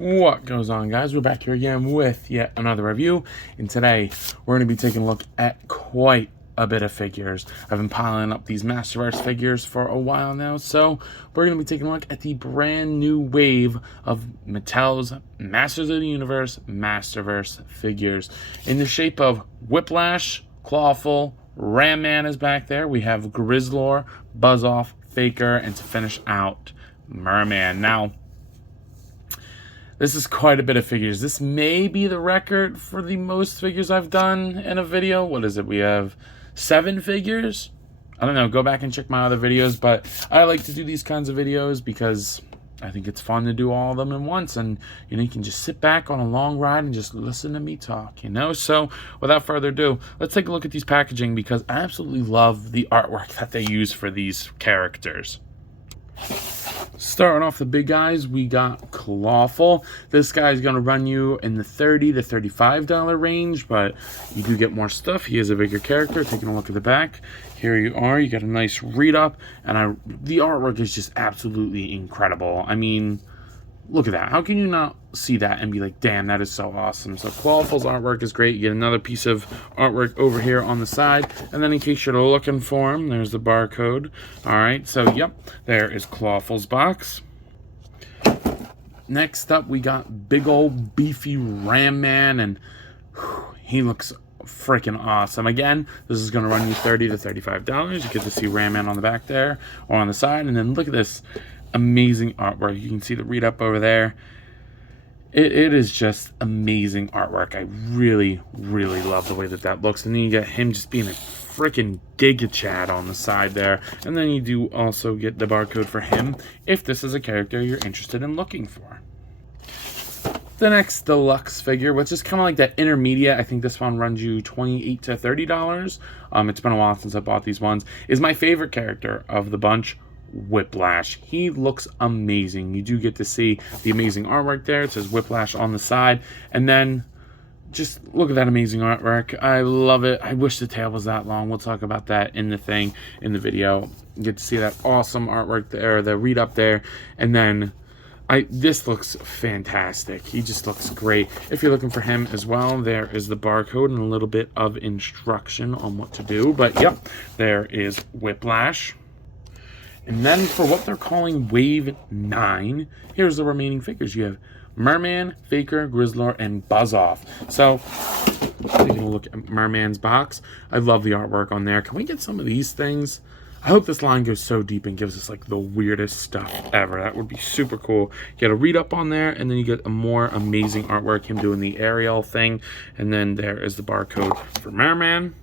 What goes on, guys? We're back here again with yet another review, and today we're going to be taking a look at quite a bit of figures. I've been piling up these Masterverse figures for a while now, so we're going to be taking a look at the brand new wave of Mattel's Masters of the Universe Masterverse figures in the shape of Whiplash, Clawful, Mer-Man is back there. We have Grizlor, Buzz-Off, Faker, and to finish out, Mer-Man. Now, this is quite a bit of figures. This may be the record for the most figures I've done in a video. What is it? We have 7 figures? I don't know. Go back and check my other videos. But I like to do these kinds of videos because I think it's fun to do all of them at once. And, you know, you can just sit back on a long ride and just listen to me talk, you know? So, without further ado, let's take a look at these packaging because I absolutely love the artwork that they use for these characters. Starting off the big guys, we got Clawful. This guy's going to run you in the $30 to $35 range, but you do get more stuff. He is a bigger character. Taking a look at the back, here you are. You got a nice read-up, and the artwork is just absolutely incredible. I mean, look at that. How can you not see that and be like, damn, that is so awesome? So Clawful's artwork is great. You get another piece of artwork over here on the side. And then in case you're looking for him, there's the barcode. All right, so yep, there is Clawful's box. Next up, we got big old beefy Mer-Man, and he looks freaking awesome. Again, this is going to run you $30 to $35. You get to see Mer-Man on the back there or on the side. And then look at this amazing artwork. You can see the read up over there. It is just amazing artwork. I really love the way that looks. And then you get him just being a freaking Giga Chad on the side there. And then you do also get the barcode for him if this is a character you're interested in looking for. The next Deluxe figure, which is kind of like that intermediate, I think this one runs you $28 to $30. It's been a while since I bought these ones, is my favorite character of the bunch, Whiplash. He looks amazing. You do get to see the amazing artwork there. It says Whiplash on the side, and then just look at that amazing artwork. I love it. I wish the tail was that long. We'll talk about that in the video. You get to see that awesome artwork there, the read up there, and then this looks fantastic. He just looks great. If you're looking for him as well, there is the barcode and a little bit of instruction on what to do. But yep, there is Whiplash. And then for what they're calling Wave 9, here's the remaining figures. You have Mer-Man, Faker, Grizlor, and Buzz-Off. So, taking a look at Mer-Man's box, I love the artwork on there. Can we get some of these things? I hope this line goes so deep and gives us like the weirdest stuff ever. That would be super cool. You get a read up on there, and then you get a more amazing artwork, him doing the aerial thing. And then there is the barcode for Mer-Man.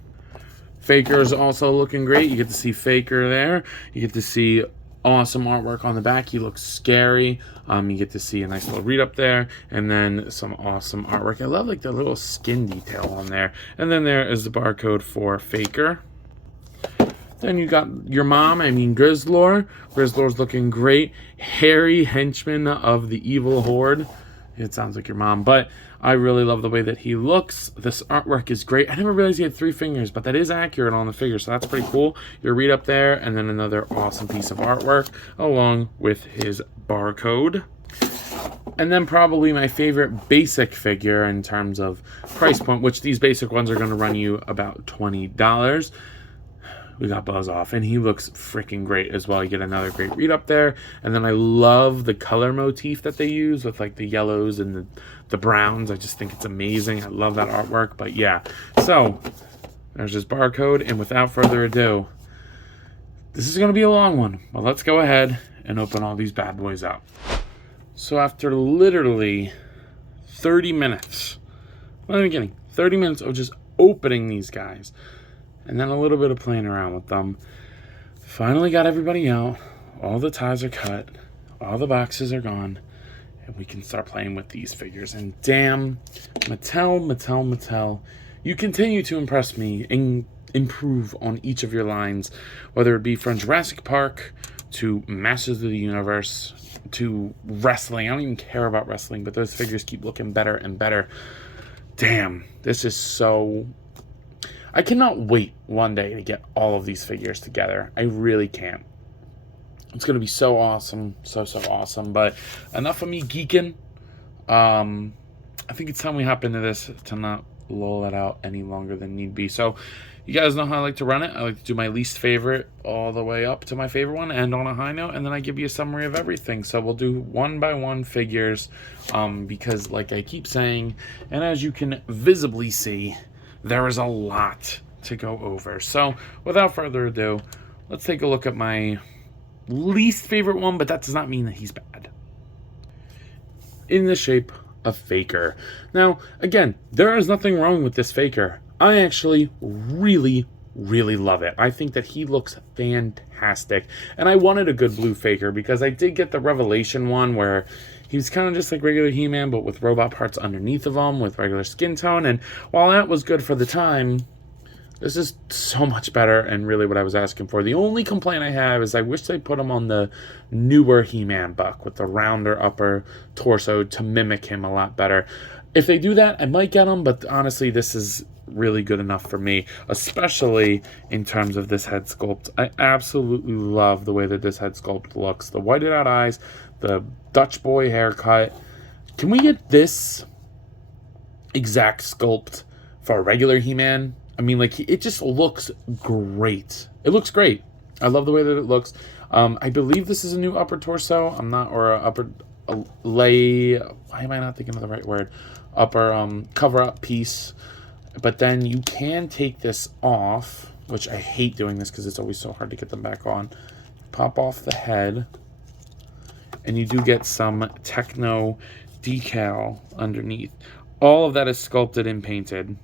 Faker is also looking great. You get to see Faker there. You get to see awesome artwork on the back. He looks scary. You get to see a nice little read up there, and then some awesome artwork. I love like the little skin detail on there. And then there is the barcode for Faker. Then you got your mom, Grizlor. Grizlor's looking great. Hairy henchman of the evil horde. It sounds like your mom, but I really love the way that he looks. This artwork is great. I never realized he had 3 fingers, but that is accurate on the figure, so that's pretty cool. Your read up there, and then another awesome piece of artwork along with his barcode. And then probably my favorite basic figure in terms of price point, which these basic ones are going to run you about $20. We got Buzz-Off, and he looks freaking great as well. You get another great read up there. And then I love the color motif that they use with like the yellows and the browns. I just think it's amazing. I love that artwork. But yeah, so there's his barcode. And without further ado, this is going to be a long one. But let's go ahead and open all these bad boys up. So after literally 30 minutes, well, I'm kidding, 30 minutes of just opening these guys, and then a little bit of playing around with them, finally got everybody out. All the ties are cut. All the boxes are gone. And we can start playing with these figures. And damn, Mattel, you continue to impress me and improve on each of your lines. Whether it be from Jurassic Park to Masters of the Universe to wrestling. I don't even care about wrestling, but those figures keep looking better and better. Damn, this is so... I cannot wait one day to get all of these figures together. I really can't. It's going to be so awesome. So awesome. But enough of me geeking. I think it's time we hop into this to not lull it out any longer than need be. So you guys know how I like to run it. I like to do my least favorite all the way up to my favorite one, end on a high note, and then I give you a summary of everything. So we'll do one by one figures, because like I keep saying, and as you can visibly see, there is a lot to go over. So without further ado, let's take a look at my least favorite one, but that does not mean that he's bad. In the shape of Faker. Now, again, there is nothing wrong with this Faker. I actually really love it. I think that he looks fantastic. And I wanted a good blue Faker because I did get the Revelation one where he was kind of just like regular He-Man, but with robot parts underneath of him, with regular skin tone. And while that was good for the time, this is so much better and really what I was asking for. The only complaint I have is I wish they put him on the newer He-Man buck with the rounder upper torso to mimic him a lot better. If they do that, I might get him, but honestly, this is really good enough for me, especially in terms of this head sculpt. I absolutely love the way that this head sculpt looks. The whited out eyes, the Dutch boy haircut. Can we get this exact sculpt for a regular He-Man? I mean, like, it just looks great. It looks great. I love the way that it looks. I believe this is a new upper torso. I'm not, or a lay, why am I not thinking of the right word? Upper cover-up piece. But then you can take this off, which I hate doing this because it's always so hard to get them back on. Pop off the head. And you do get some techno decal underneath. All of that is sculpted and painted.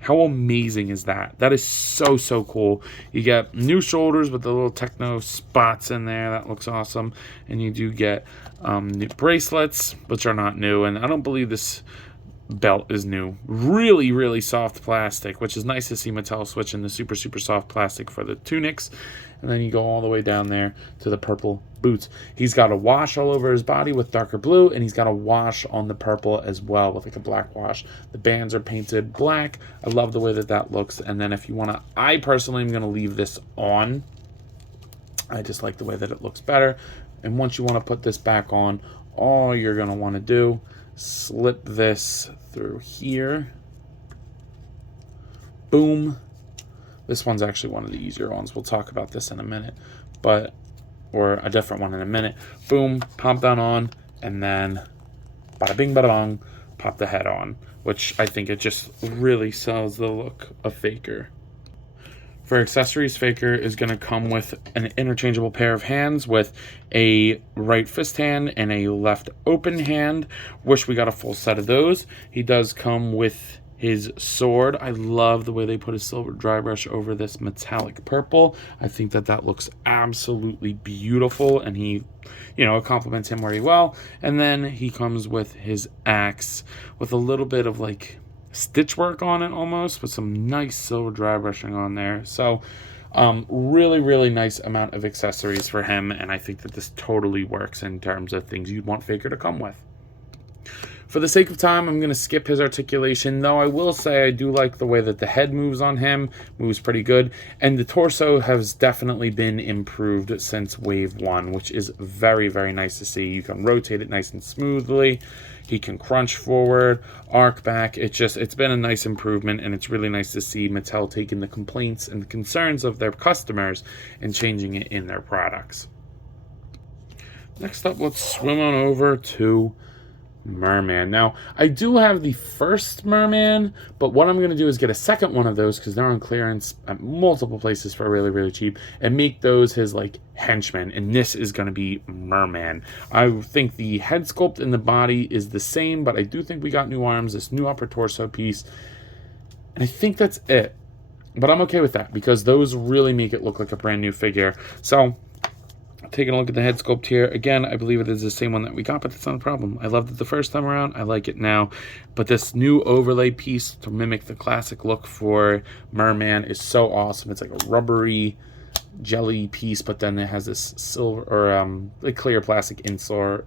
How amazing is that? That is so cool. You get new shoulders with the little techno spots in there. That looks awesome. And you do get new bracelets, which are not new. And I don't believe this belt is new. Really soft plastic, which is nice to see Mattel switching the super soft plastic for the tunics. And then you go all the way down there to the purple boots. He's got a wash all over his body with darker blue, and he's got a wash on the purple as well with like a black wash. The bands are painted black. I love the way that that looks. And then if you want to, I personally am going to leave this on. I just like the way that it looks better. And once you want to put this back on, all you're going to want to do, slip this through here. Boom. This one's actually one of the easier ones. We'll talk about this in a minute, or a different one in a minute. Boom, pop that on, and then bada bing, bada bong, pop the head on, which I think it just really sells the look of Faker. For accessories, Faker is going to come with an interchangeable pair of hands with a right fist hand and a left open hand. Wish we got a full set of those. He does come with his sword. I love the way they put his silver dry brush over this metallic purple. I think that that looks absolutely beautiful, and he, you know, it complements him very well. And then he comes with his axe with a little bit of like stitch work on it almost, with some nice silver dry brushing on there. So really nice amount of accessories for him, and I think that this totally works in terms of things you'd want Faker to come with. For the sake of time, I'm going to skip his articulation, though I will say I do like the way that the head moves on him, moves pretty good, and the torso has definitely been improved since Wave 1, which is very nice to see. You can rotate it nice and smoothly. He can crunch forward, arc back. It's been a nice improvement, and it's really nice to see Mattel taking the complaints and the concerns of their customers and changing it in their products. Next up, let's swim on over to Mer-Man. Now, I do have the first Mer-Man, but what I'm going to do is get a second one of those because they're on clearance at multiple places for really cheap, and make those his like henchmen, and this is going to be Mer-Man. I think the head sculpt and the body is the same, but I do think we got new arms, this new upper torso piece, and I think that's it. But I'm okay with that because those really make it look like a brand new figure. So taking a look at the head sculpt here. Again, I believe it is the same one that we got, but that's not a problem. I loved it the first time around. I like it now. But this new overlay piece to mimic the classic look for Mer-Man is so awesome. It's like a rubbery jelly piece, but then it has this silver or like clear plastic insert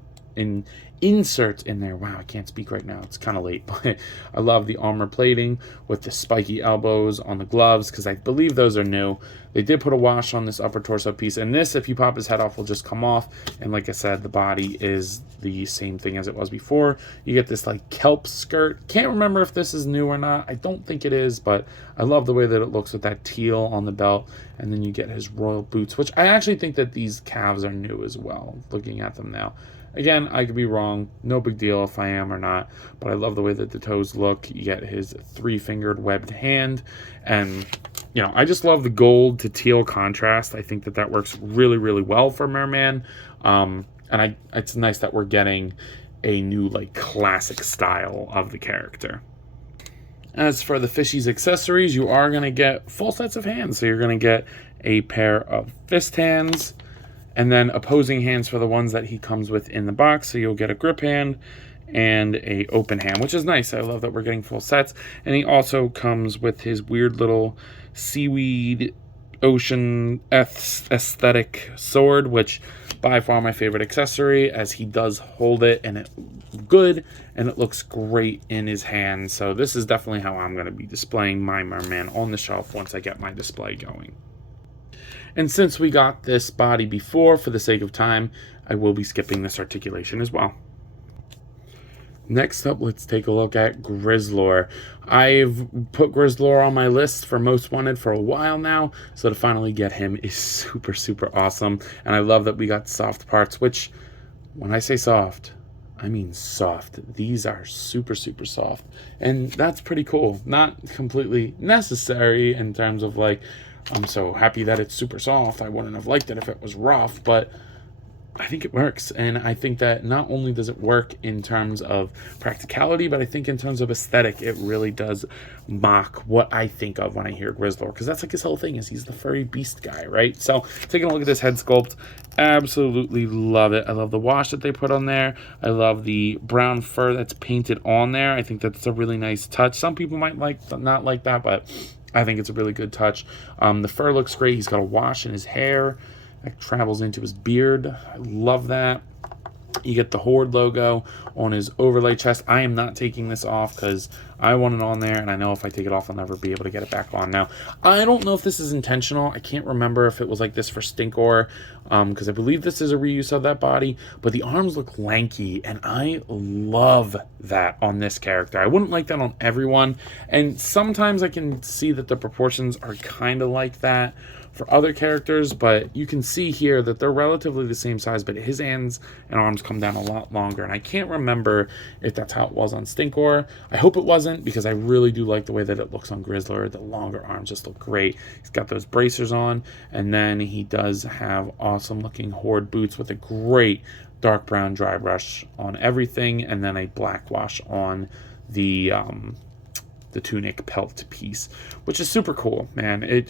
inserts in there. Wow, I can't speak right now. It's kind of late, but I love the armor plating with the spiky elbows on the gloves, because I believe those are new. They did put a wash on this upper torso piece, and this, if you pop his head off, will just come off. And like I said, the body is the same thing as it was before. You get this like kelp skirt. Can't remember if this is new or not. I don't think it is, but I love the way that it looks with that teal on the belt. And then you get his royal boots, which I actually think that these calves are new as well, looking at them now. Again, I could be wrong. No big deal if I am or not. But I love the way that the toes look. You get his 3-fingered webbed hand. And, you know, I just love the gold to teal contrast. I think that that works really, really well for Mer-Man. It's nice that we're getting a new, like, classic style of the character. As for the Fishy's accessories, you are going to get full sets of hands. So you're going to get a pair of fist hands, and then opposing hands for the ones that he comes with in the box. So you'll get a grip hand and a open hand, which is nice. I love that we're getting full sets. And he also comes with his weird little seaweed ocean aesthetic sword, which by far my favorite accessory, as he does hold it and it good, and it looks great in his hand. So this is definitely how I'm going to be displaying my Mer-Man on the shelf once I get my display going. And since we got this body before, for the sake of time, I will be skipping this articulation as well. Next up, let's take a look at Grizlor. I've put Grizlor on my list for most wanted for a while now, so to finally get him is super, super awesome. And I love that we got soft parts, which, when I say soft, I mean soft. These are super, super soft. And that's pretty cool. Not completely necessary in terms of like, I'm so happy that it's super soft. I wouldn't have liked it if it was rough, but I think it works. And I think that not only does it work in terms of practicality, but I think in terms of aesthetic, it really does mock what I think of when I hear Grizlor, because that's like his whole thing, is he's the furry beast guy, right? So taking a look at this head sculpt, absolutely love it. I love the wash that they put on there. I love the brown fur that's painted on there. I think that's a really nice touch. Some people might not like that, but I think it's a really good touch. The fur looks great. He's got a wash in his hair that travels into his beard. I love that. You get the Horde logo on his overlay chest. I am not taking this off because I want it on there, and I know if I take it off, I'll never be able to get it back on. Now, I don't know if this is intentional. I can't remember if it was like this for Stinkor, because I believe this is a reuse of that body, but the arms look lanky, and I love that on this character. I wouldn't like that on everyone, and sometimes I can see that the proportions are kind of like that for other characters, but you can see here that they're relatively the same size, but his hands and arms come down a lot longer, and I can't remember if that's how it was on Stinkor. I hope it wasn't, because I really do like the way that it looks on Grizlor. The longer arms just look great. He's got those bracers on, and then he does have awesome looking Horde boots with a great dark brown dry brush on everything, and then a black wash on the tunic pelt piece, which is super cool, man.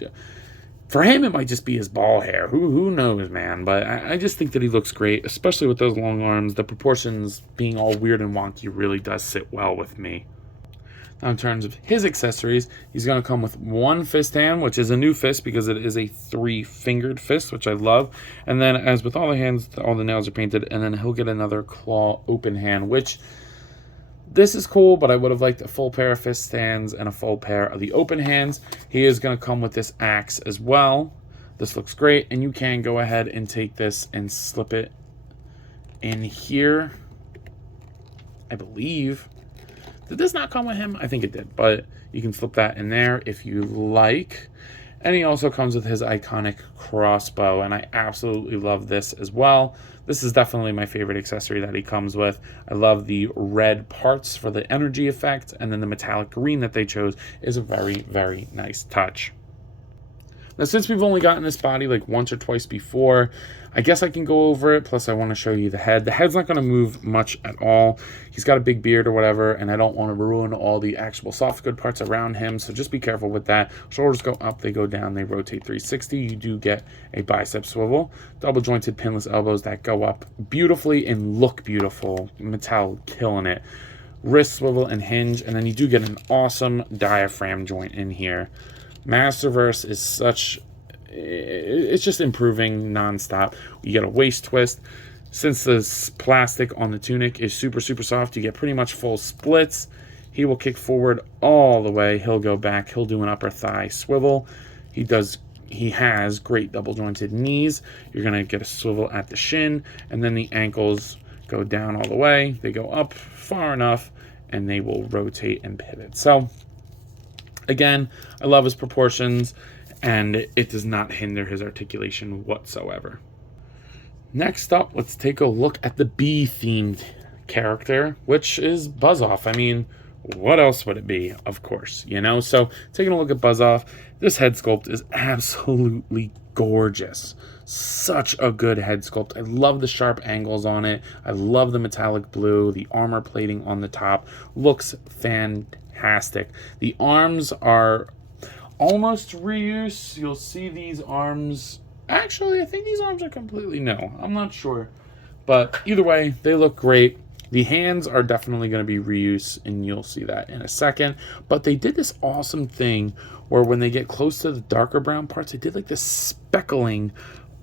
For him, it might just be his ball hair. Who knows, man? But I just think that he looks great, especially with those long arms. The proportions being all weird and wonky really does sit well with me. Now, in terms of his accessories, he's going to come with one fist hand, which is a new fist because it is a 3-fingered fist, which I love. And then, as with all the hands, all the nails are painted. And then he'll get another claw open hand, which... this is cool, but I would have liked a full pair of fist hands and a full pair of the open hands. He is going to come with this axe as well. This looks great, and you can go ahead and take this and slip it in here. I believe. Did this not come with him? I think it did, but you can slip that in there if you like. And he also comes with his iconic crossbow, and I absolutely love this as well. This is definitely my favorite accessory that he comes with. I love the red parts for the energy effect, and then the metallic green that they chose is a very, very nice touch. Now, since we've only gotten this body like once or twice before, I guess I can go over it. Plus, I want to show you the head. The head's not going to move much at all. He's got a big beard or whatever, and I don't want to ruin all the actual soft good parts around him, so just be careful with that. Shoulders go up, they go down, they rotate 360. You do get a bicep swivel. Double jointed pinless elbows that go up beautifully and look beautiful. Mattel killing it. Wrist swivel and hinge, and then you do get an awesome diaphragm joint in here. Masterverse is it's just improving nonstop. You get a waist twist. Since this plastic on the tunic is super, super soft, you get pretty much full splits. He will kick forward all the way. He'll go back. He'll do an upper thigh swivel. He has great double jointed knees. You're going to get a swivel at the shin, and then the ankles go down all the way. They go up far enough, and they will rotate and pivot. So, again, I love his proportions, and it does not hinder his articulation whatsoever. Next up, let's take a look at the bee-themed character, which is Buzz-Off. I mean, what else would it be? Of course, you know? So, taking a look at Buzz-Off, this head sculpt is absolutely gorgeous. Such a good head sculpt. I love the sharp angles on it. I love the metallic blue. The armor plating on the top looks fantastic. The arms are almost reuse. You'll see these arms. Actually, I think these arms are completely new. I'm not sure. But either way, they look great. The hands are definitely going to be reuse, and you'll see that in a second. But they did this awesome thing where when they get close to the darker brown parts, they did like this speckling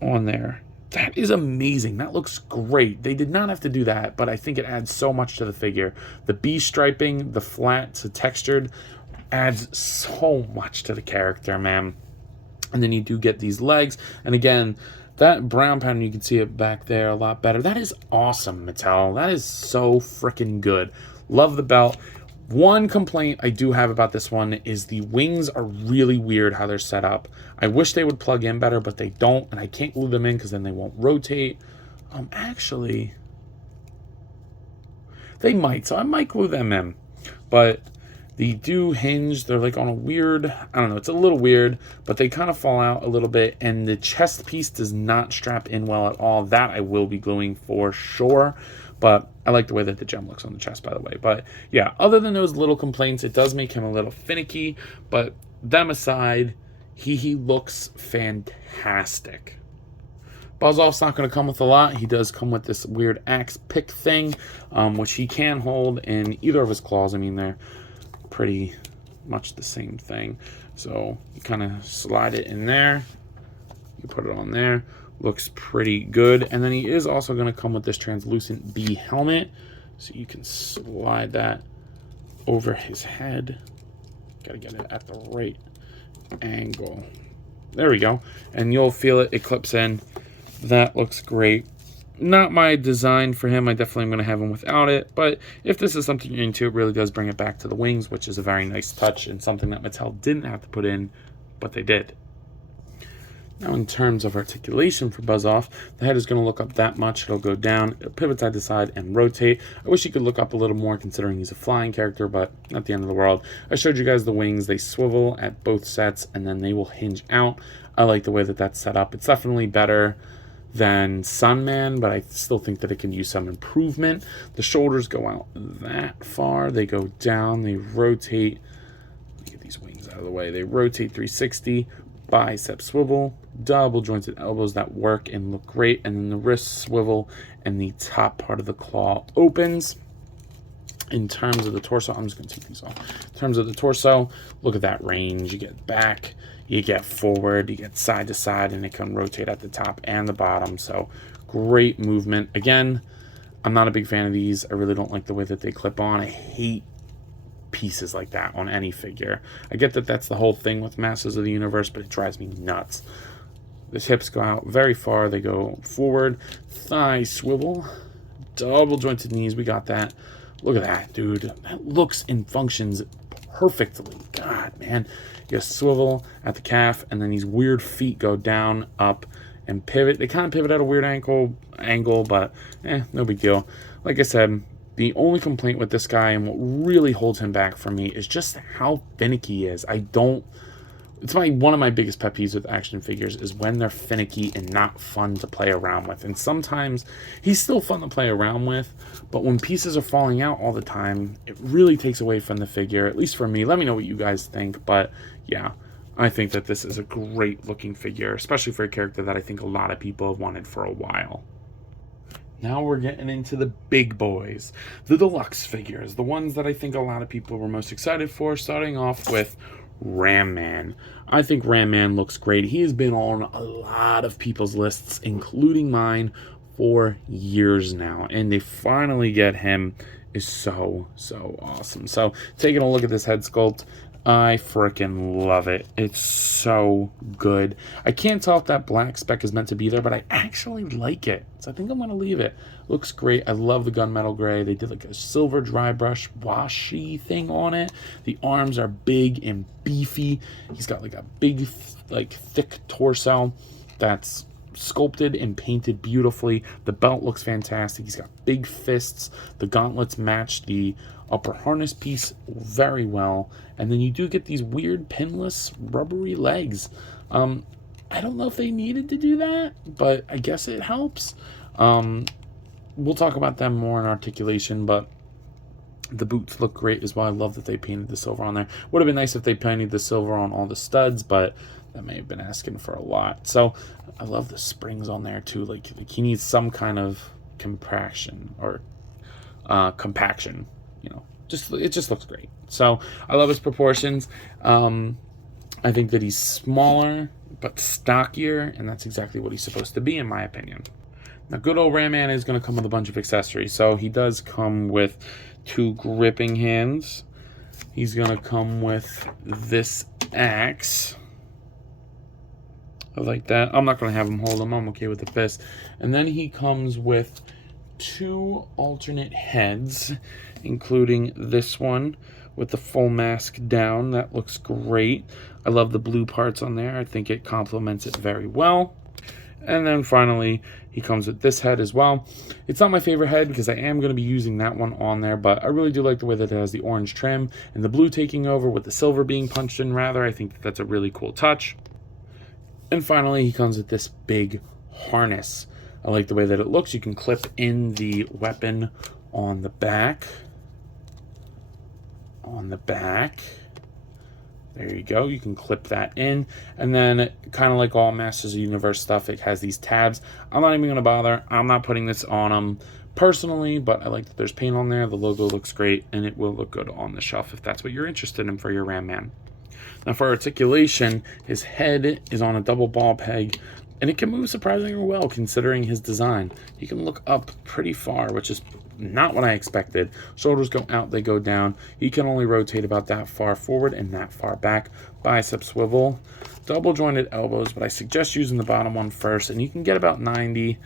on there. That is amazing. That looks great. They did not have to do that, but I think it adds so much to the figure. The bee striping, the flat to textured, adds so much to the character, man. And then you do get these legs. And again, that brown pattern, you can see it back there a lot better. That is awesome, Mattel. That is so freaking good. Love the belt. One complaint I do have about this one is the wings are really weird how they're set up. I wish they would plug in better, but they don't. And I can't glue them in because then they won't rotate. Actually, they might. So I might glue them in. But they do hinge. They're like on a weird, I don't know, it's a little weird, but they kind of fall out a little bit. And the chest piece does not strap in well at all. That I will be gluing for sure. But I like the way that the gem looks on the chest, by the way. But yeah, other than those little complaints, it does make him a little finicky. But them aside, he looks fantastic. Buzz-Off's not going to come with a lot. He does come with this weird axe pick thing, which he can hold in either of his claws. I mean, they're pretty much the same thing. So you kind of slide it in there. You put it on there. Looks pretty good. And then he is also going to come with this translucent bee helmet. So you can slide that over his head. Got to get it at the right angle. There we go. And you'll feel it. It clips in. That looks great. Not my design for him. I definitely am going to have him without it. But if this is something you're into, it really does bring it back to the wings, which is a very nice touch and something that Mattel didn't have to put in, but they did. Now, in terms of articulation for Buzz-Off, the head is going to look up that much. It'll go down, it'll pivot side to side, and rotate. I wish he could look up a little more considering he's a flying character, but not the end of the world. I showed you guys the wings. They swivel at both sets, and then they will hinge out. I like the way that that's set up. It's definitely better than Sunman, but I still think that it can use some improvement. The shoulders go out that far. They go down. They rotate. Let me get these wings out of the way. They rotate 360. Bicep swivel. Double jointed elbows that work and look great. And then the wrist swivel and the top part of the claw opens. In terms of the torso, I'm just going to take these off. In terms of the torso, look at that range. You get back, you get forward, you get side to side, and it can rotate at the top and the bottom. So great movement. Again, I'm not a big fan of these. I really don't like the way that they clip on. I hate pieces like that on any figure. I get that that's the whole thing with Masters of the Universe, but it drives me nuts. The hips go out very far. They go forward. Thigh swivel. Double jointed knees. We got that. Look at that, dude. That looks and functions perfectly. God, man. You swivel at the calf, and then these weird feet go down, up, and pivot. They kind of pivot at a weird angle, but no big deal. Like I said, the only complaint with this guy and what really holds him back for me is just how finicky he is. It's one of my biggest pet peeves with action figures is when they're finicky and not fun to play around with. And sometimes he's still fun to play around with, but when pieces are falling out all the time, it really takes away from the figure, at least for me. Let me know what you guys think, but yeah, I think that this is a great looking figure, especially for a character that I think a lot of people have wanted for a while. Now we're getting into the big boys, the deluxe figures, the ones that I think a lot of people were most excited for, starting off with Ram-Man. I think Ram-Man looks great. He has been on a lot of people's lists, including mine, for years now, and they finally get him is so awesome. So taking a look at this head sculpt, I freaking love it. It's so good. I can't tell if that black speck is meant to be there, but I actually like it, so I think I'm gonna leave it. Looks great. I love the gunmetal gray. They did like a silver dry brush washy thing on it. The arms are big and beefy. He's got like a big like thick torso that's sculpted and painted beautifully. The belt looks fantastic. He's got big fists. The gauntlets match the upper harness piece very well, and then you do get these weird pinless rubbery legs. I don't know if they needed to do that, but I guess it helps. We'll talk about them more in articulation, but the boots look great as well. I love that they painted the silver on there. Would have been nice if they painted the silver on all the studs, but that may have been asking for a lot. So I love the springs on there too. Like he needs some kind of compaction or compaction, you know. It just looks great. So I love his proportions. I think that he's smaller but stockier, and that's exactly what he's supposed to be, in my opinion. Now, good old Ram-Man is going to come with a bunch of accessories. So he does come with 2 gripping hands. He's going to come with this axe. I like that. I'm not going to have him hold him. I'm okay with the fist. And then he comes with 2 alternate heads, including this one with the full mask down. That looks great. I love the blue parts on there. I think it complements it very well. And then finally, he comes with this head as well. It's not my favorite head because I am going to be using that one on there, but I really do like the way that it has the orange trim and the blue taking over with the silver being punched in rather. I think that's a really cool touch. And finally, he comes with this big harness. I like the way that it looks. You can clip in the weapon on the back. There you go. You can clip that in. And then, kind of like all Masters of the Universe stuff, it has these tabs. I'm not even going to bother. I'm not putting this on them personally, but I like that there's paint on there. The logo looks great, and it will look good on the shelf if that's what you're interested in for your Ram-Man. Now, for articulation, his head is on a double ball peg, and it can move surprisingly well considering his design. He can look up pretty far, which is not what I expected. Shoulders go out, they go down. He can only rotate about that far forward and that far back. Bicep swivel. Double jointed elbows, but I suggest using the bottom one first, and you can get about 90.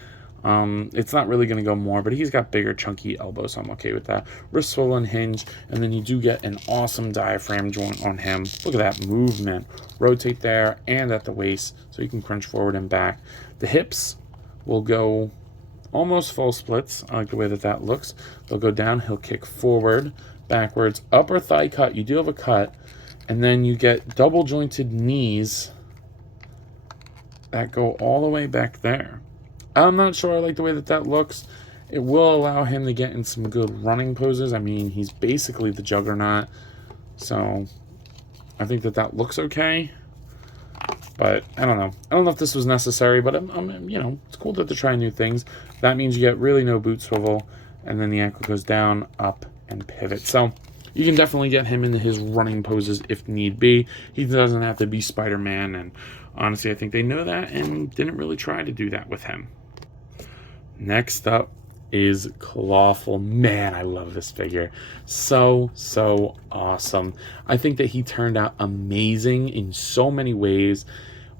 It's not really going to go more, but he's got bigger chunky elbows, so I'm okay with that. Wrist swivel and hinge, and then you do get an awesome diaphragm joint on him. Look at that movement. Rotate there and at the waist, so you can crunch forward and back. The hips will go almost full splits. I like the way that that looks. They'll go down. He'll kick forward, backwards. Upper thigh cut. You do have a cut, and then you get double jointed knees that go all the way back there. I'm not sure I like the way that that looks. It will allow him to get in some good running poses. I mean, he's basically the Juggernaut, so I think that that looks okay. But I don't know. I don't know if this was necessary, but I'm you know, it's cool that they're trying new things. That means you get really no boot swivel, and then the ankle goes down, up, and pivot. So you can definitely get him into his running poses if need be. He doesn't have to be Spider-Man, and honestly, I think they know that and didn't really try to do that with him. Next up is Clawful. Man, I love this figure. So awesome. I think that he turned out amazing in so many ways,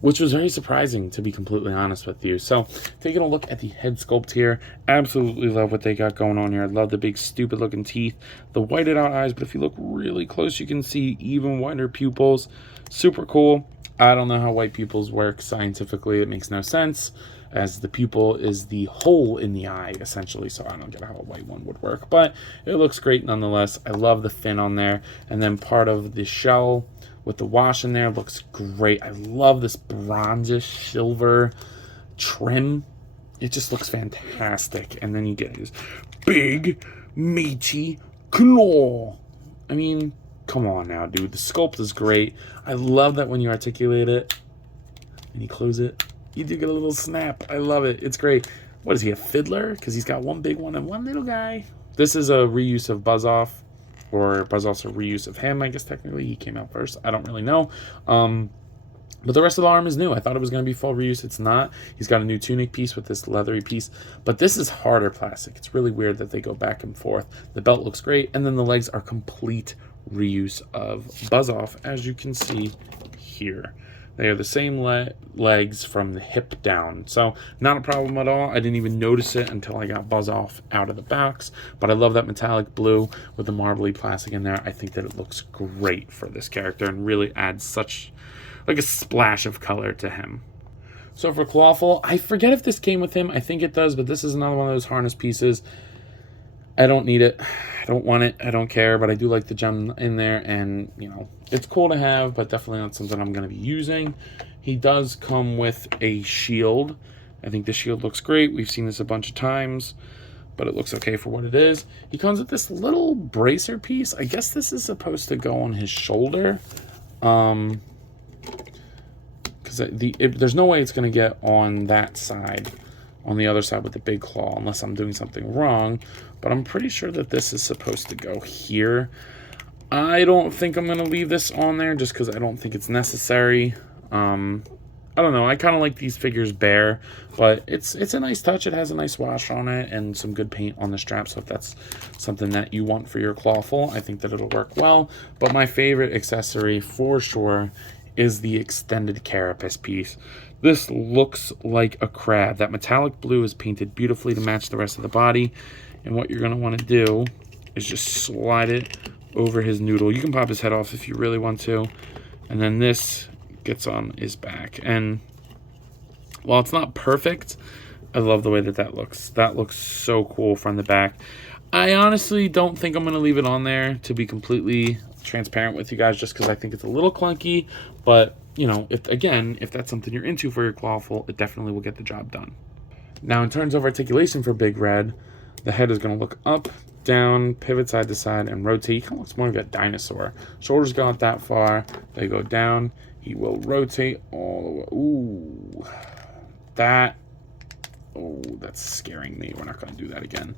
which was very surprising, to be completely honest with you. So, taking a look at the head sculpt here, absolutely love what they got going on here. I love the big, stupid-looking teeth, the whited out eyes, but if you look really close, you can see even whiter pupils. Super cool. I don't know how white pupils work scientifically. It makes no sense, as the pupil is the hole in the eye, essentially, so I don't get how a white one would work, but it looks great nonetheless. I love the fin on there, and then part of the shell with the wash in there looks great. I love this bronzish silver trim. It just looks fantastic, and then you get his big, meaty claw. I mean, come on now, dude. The sculpt is great. I love that when you articulate it and you close it, you do get a little snap. I love it. It's great. What is he, a fiddler? Because he's got one big one and one little guy. This is a reuse of Buzz Off, or Buzz Off's a reuse of him, I guess technically. He came out first. I don't really know. But the rest of the arm is new. I thought it was going to be full reuse. It's not. He's got a new tunic piece with this leathery piece. But this is harder plastic. It's really weird that they go back and forth. The belt looks great. And then the legs are complete reuse of Buzz Off, as you can see here. They are the same legs from the hip down. So not a problem at all. I didn't even notice it until I got Buzz Off out of the box. But I love that metallic blue with the marbly plastic in there. I think that it looks great for this character and really adds such like a splash of color to him. So for Clawful, I forget if this came with him. I think it does, but this is another one of those harness pieces. I don't need it. I don't want it. I don't care, but I do like the gem in there, and, you know, it's cool to have, but definitely not something I'm going to be using. He does come with a shield. I think the shield looks great. We've seen this a bunch of times, but it looks okay for what it is. He comes with this little bracer piece. I guess this is supposed to go on his shoulder. Because there's no way it's going to get on that side, on the other side with the big claw, unless I'm doing something wrong. But I'm pretty sure that this is supposed to go here. I don't think I'm going to leave this on there just because I don't think it's necessary. I don't know. I kind of like these figures bare, but it's a nice touch. It has a nice wash on it and some good paint on the strap. So if that's something that you want for your Clawful, I think that it'll work well. But my favorite accessory for sure is the extended carapace piece. This looks like a crab. That metallic blue is painted beautifully to match the rest of the body. And what you're going to want to do is just slide it over his noodle. You can pop his head off if you really want to. And then this gets on his back. And while it's not perfect, I love the way that that looks. That looks so cool from the back. I honestly don't think I'm going to leave it on there, to be completely transparent with you guys, just because I think it's a little clunky. But, you know, if that's something you're into for your Clawful, it definitely will get the job done. Now, in terms of articulation for Big Red, the head is going to look up, down, pivot side to side, and rotate. He kind of looks more like a dinosaur. Shoulders go out that far. They go down. He will rotate all the way. Ooh. That's scaring me. We're not going to do that again.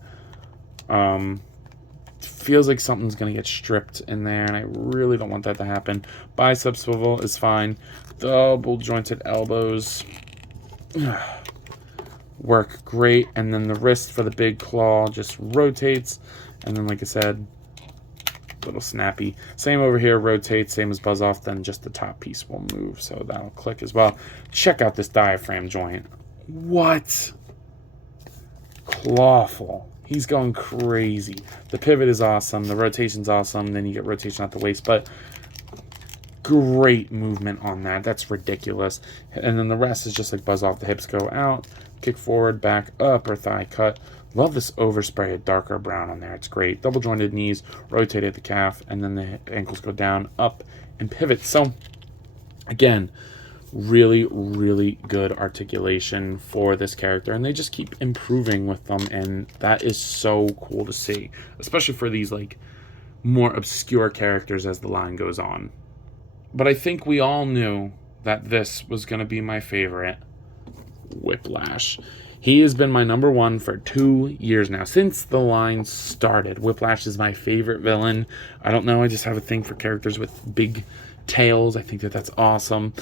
Feels like something's going to get stripped in there, and I really don't want that to happen. Bicep swivel is fine. Double jointed elbows work great. And then the wrist for the big claw just rotates. And then, like I said, little snappy. Same over here, rotates, same as Buzz Off, then just the top piece will move. So that'll click as well. Check out this diaphragm joint. What? Clawful. He's going crazy. The pivot is awesome. The rotation's awesome. Then you get rotation at the waist. But great movement on that. That's ridiculous. And then the rest is just like Buzz Off. The hips go out, kick forward, back, upper thigh cut. Love this overspray of darker brown on there. It's great. Double jointed knees, rotate at the calf, and then the ankles go down, up, and pivot. So, again, really, really good articulation for this character, and they just keep improving with them, and that is so cool to see, especially for these like more obscure characters as the line goes on. But I think we all knew that this was going to be my favorite, Whiplash. He has been my number one for 2 years now, since the line started. Whiplash is my favorite villain. I don't know, I just have a thing for characters with big tails. I think that that's awesome.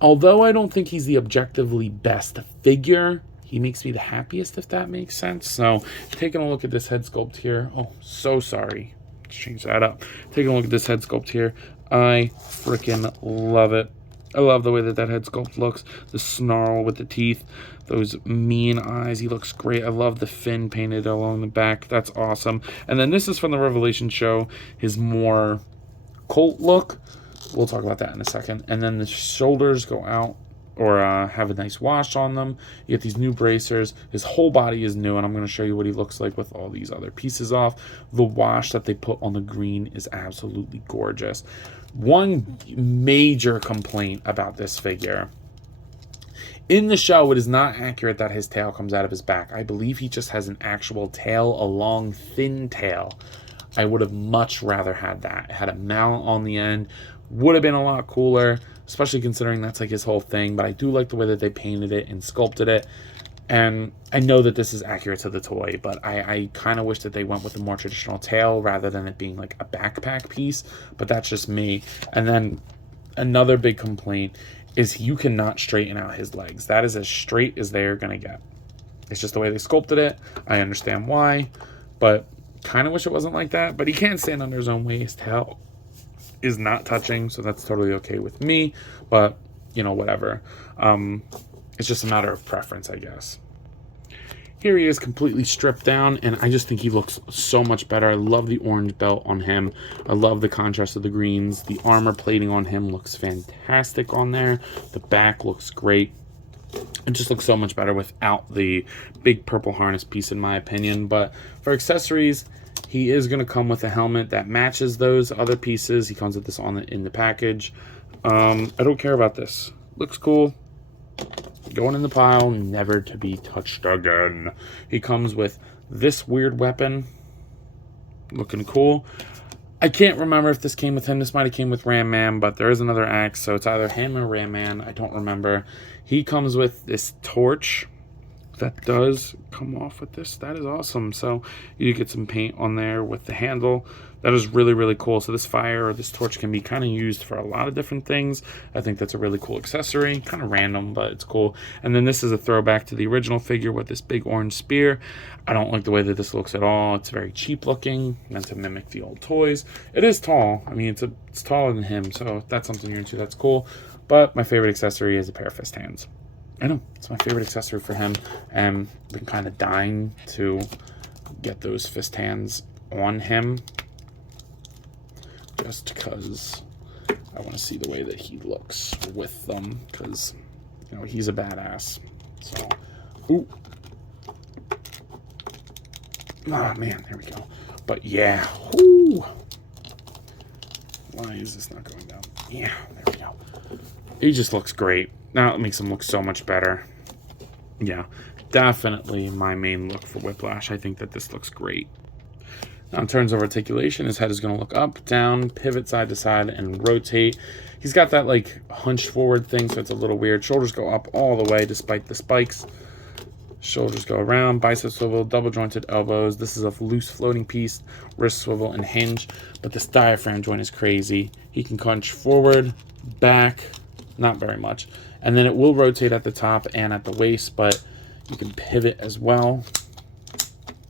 Although I don't think he's the objectively best figure, he makes me the happiest, if that makes sense. So, taking a look at this head sculpt here. Oh, so sorry. Let's change that up. Taking a look at this head sculpt here. I freaking love it. I love the way that that head sculpt looks. The snarl with the teeth. Those mean eyes. He looks great. I love the fin painted along the back. That's awesome. And then this is from the Revelation show. His more cult look. We'll talk about that in a second. And then the shoulders go out or have a nice wash on them. You get these new bracers. His whole body is new, and I'm going to show you what he looks like with all these other pieces off. The wash that they put on the green is absolutely gorgeous. One major complaint about this figure. In the show, it is not accurate that his tail comes out of his back. I believe he just has an actual tail, a long, thin tail. I would have much rather had that. It had a mallet on the end. Would have been a lot cooler, especially considering that's like his whole thing. But I do like the way that they painted it and sculpted it. And I know that this is accurate to the toy, but I kind of wish that they went with a more traditional tail rather than it being like a backpack piece. But that's just me. And then another big complaint is you cannot straighten out his legs. That is as straight as they're going to get. It's just the way they sculpted it. I understand why, but kind of wish it wasn't like that. But he can't stand under his own weight. His tail is not touching, so that's totally okay with me. But, you know, whatever. It's just a matter of preference, I guess. Here he is completely stripped down, and I just think he looks so much better. I love the orange belt on him. I love the contrast of the greens. The armor plating on him looks fantastic on there. The back looks great. It just looks so much better without the big purple harness piece, in my opinion. But for accessories, he is going to come with a helmet that matches those other pieces. He comes with this in the package. I don't care about this. Looks cool. Going in the pile, never to be touched again. He comes with this weird weapon. Looking cool. I can't remember if this came with him. This might have came with Ram Man, but there is another axe, so it's either him or Ram Man. I don't remember. He comes with this torch that does come off with this. That is awesome. So you get some paint on there with the handle. That is really, really cool. So this fire or this torch can be kind of used for a lot of different things. I think that's a really cool accessory. Kind of random, but it's cool. And then this is a throwback to the original figure with this big orange spear. I don't like the way that this looks at all. It's very cheap looking, meant to mimic the old toys. It is tall. I mean, it's taller than him, so if that's something you're into, that's cool. But my favorite accessory is a pair of fist hands. I know, it's my favorite accessory for him, and I've been kind of dying to get those fist hands on him, just because I want to see the way that he looks with them, because, you know, he's a badass. So, ooh. Oh, man, there we go. But, yeah, ooh. Why is this not going down? Yeah, there we go. He just looks great. Now it makes him look so much better. Yeah, definitely my main look for Whiplash. I think that this looks great. Now in terms of articulation, his head is going to look up, down, pivot side to side, and rotate. He's got that like hunched forward thing, so it's a little weird. Shoulders go up all the way despite the spikes. Shoulders go around, bicep swivel, double jointed elbows. This is a loose floating piece, wrist swivel and hinge. But this diaphragm joint is crazy. He can crunch forward, back, not very much. And then it will rotate at the top and at the waist, but you can pivot as well.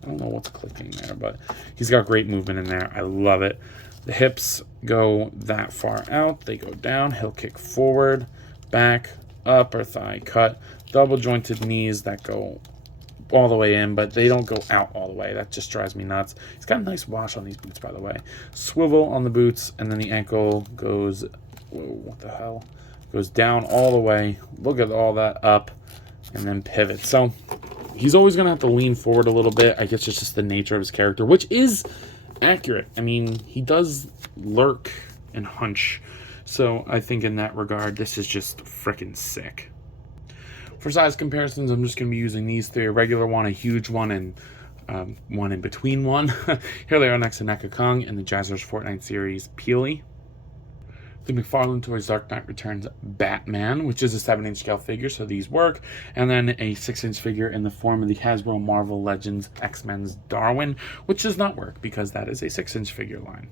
I don't know what's clicking there, but he's got great movement in there. I love it. The hips go that far out. They go down. He'll kick forward, back, upper thigh cut. Double jointed knees that go all the way in, but they don't go out all the way. That just drives me nuts. He's got a nice wash on these boots, by the way. Swivel on the boots, and then the ankle goes, whoa, what the hell? Goes down all the way. Look at all that up, and then pivot. So he's always going to have to lean forward a little bit. I guess it's just the nature of his character, which is accurate. I mean, he does lurk and hunch. So I think in that regard, this is just freaking sick. For size comparisons, I'm just going to be using these three: a regular one, a huge one, and one in between one. Here they are next to NECA Kong and the Jazzers Fortnite series Peely. The McFarlane Toys Dark Knight Returns Batman, which is a 7-inch scale figure, so these work. And then a 6-inch figure in the form of the Hasbro Marvel Legends X-Men's Darwin, which does not work because that is a 6-inch figure line.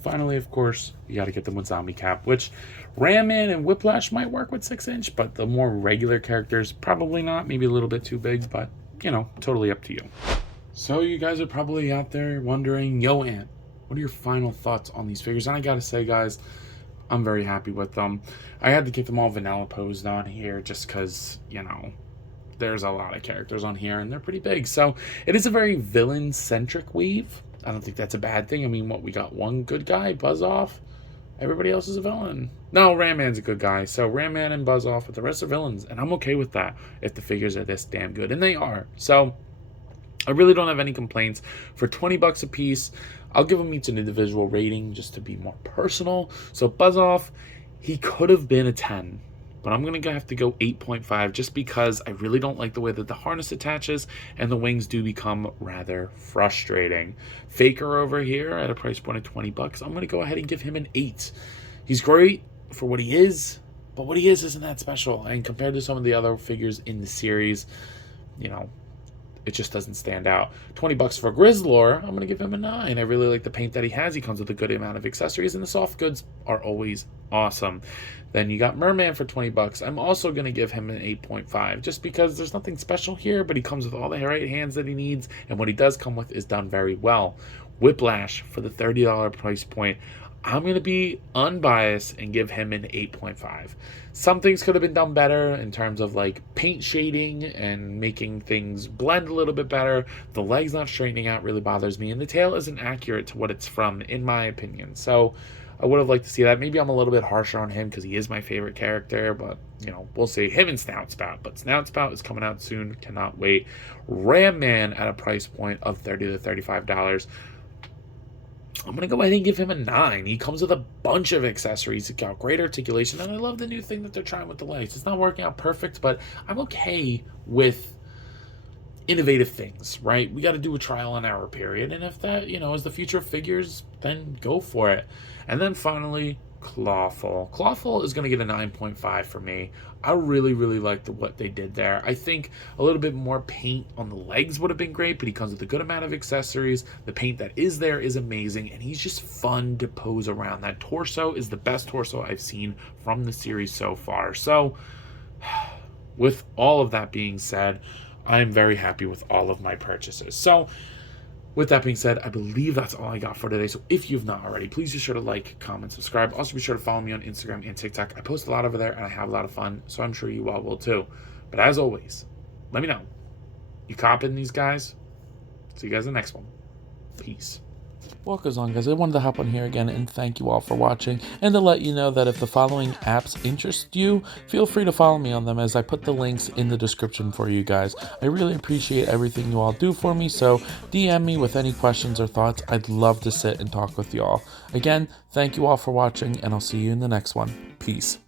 Finally, of course, you got to get them with Zombie Cap, which Ram Man and Whiplash might work with 6-inch, but the more regular characters, probably not. Maybe a little bit too big, but, you know, totally up to you. So you guys are probably out there wondering, yo, Ant, what are your final thoughts on these figures? And I gotta say, guys, I'm very happy with them. I had to get them all vanilla posed on here just because, you know, there's a lot of characters on here and they're pretty big. So it is a very villain-centric weave. I don't think that's a bad thing. I mean, what, we got one good guy, Buzz Off? Everybody else is a villain. No, Ram Man's a good guy. So Ram Man and Buzz Off, but the rest are villains. And I'm okay with that if the figures are this damn good. And they are. So I really don't have any complaints. For 20 bucks a piece, I'll give them each an individual rating just to be more personal. So Buzz Off, he could have been a 10, but I'm going to have to go 8.5 just because I really don't like the way that the harness attaches and the wings do become rather frustrating. Faker over here at a price point of 20 bucks, I'm going to go ahead and give him an 8. He's great for what he is, but what he is isn't that special. And compared to some of the other figures in the series, you know, it just doesn't stand out. $20 for Grizlor, I'm going to give him a 9. I really like the paint that he has. He comes with a good amount of accessories, and the soft goods are always awesome. Then you got Mer-Man for $20. I'm also going to give him an 8.5, just because there's nothing special here, but he comes with all the right hands that he needs, and what he does come with is done very well. Whiplash for the $30 price point, I'm going to be unbiased and give him an 8.5. Some things could have been done better in terms of like paint shading and making things blend a little bit better. The legs not straightening out really bothers me, and the tail isn't accurate to what it's from, in my opinion. So I would have liked to see that. Maybe I'm a little bit harsher on him because he is my favorite character, but you know, we'll see. Him and Snout Spout, but Snout Spout is coming out soon. Cannot wait. Ram-Man at a price point of $30 to $35. I'm going to go ahead and give him a 9. He comes with a bunch of accessories. He's got great articulation, and I love the new thing that they're trying with the legs. It's not working out perfect, but I'm okay with innovative things, right? We got to do a trial and error period, and if that, you know, is the future of figures, then go for it. And then finally, Clawful. Clawful is going to get a 9.5 for me. I really, really liked what they did there. I think a little bit more paint on the legs would have been great, but he comes with a good amount of accessories. The paint that is there is amazing, and he's just fun to pose around. That torso is the best torso I've seen from the series so far. So, with all of that being said, I'm very happy with all of my purchases. So, with that being said, I believe that's all I got for today. So if you've not already, please be sure to like, comment, subscribe. Also be sure to follow me on Instagram and TikTok. I post a lot over there and I have a lot of fun, so I'm sure you all will too. But as always, let me know. You copping these guys? See you guys in the next one. Peace. What goes on, guys? I wanted to hop on here again and thank you all for watching, and to let you know that if the following apps interest you, feel free to follow me on them, as I put the links in the description for you guys. I really appreciate everything you all do for me, so DM me with any questions or thoughts. I'd love to sit and talk with you all. Again, thank you all for watching, and I'll see you in the next one. Peace.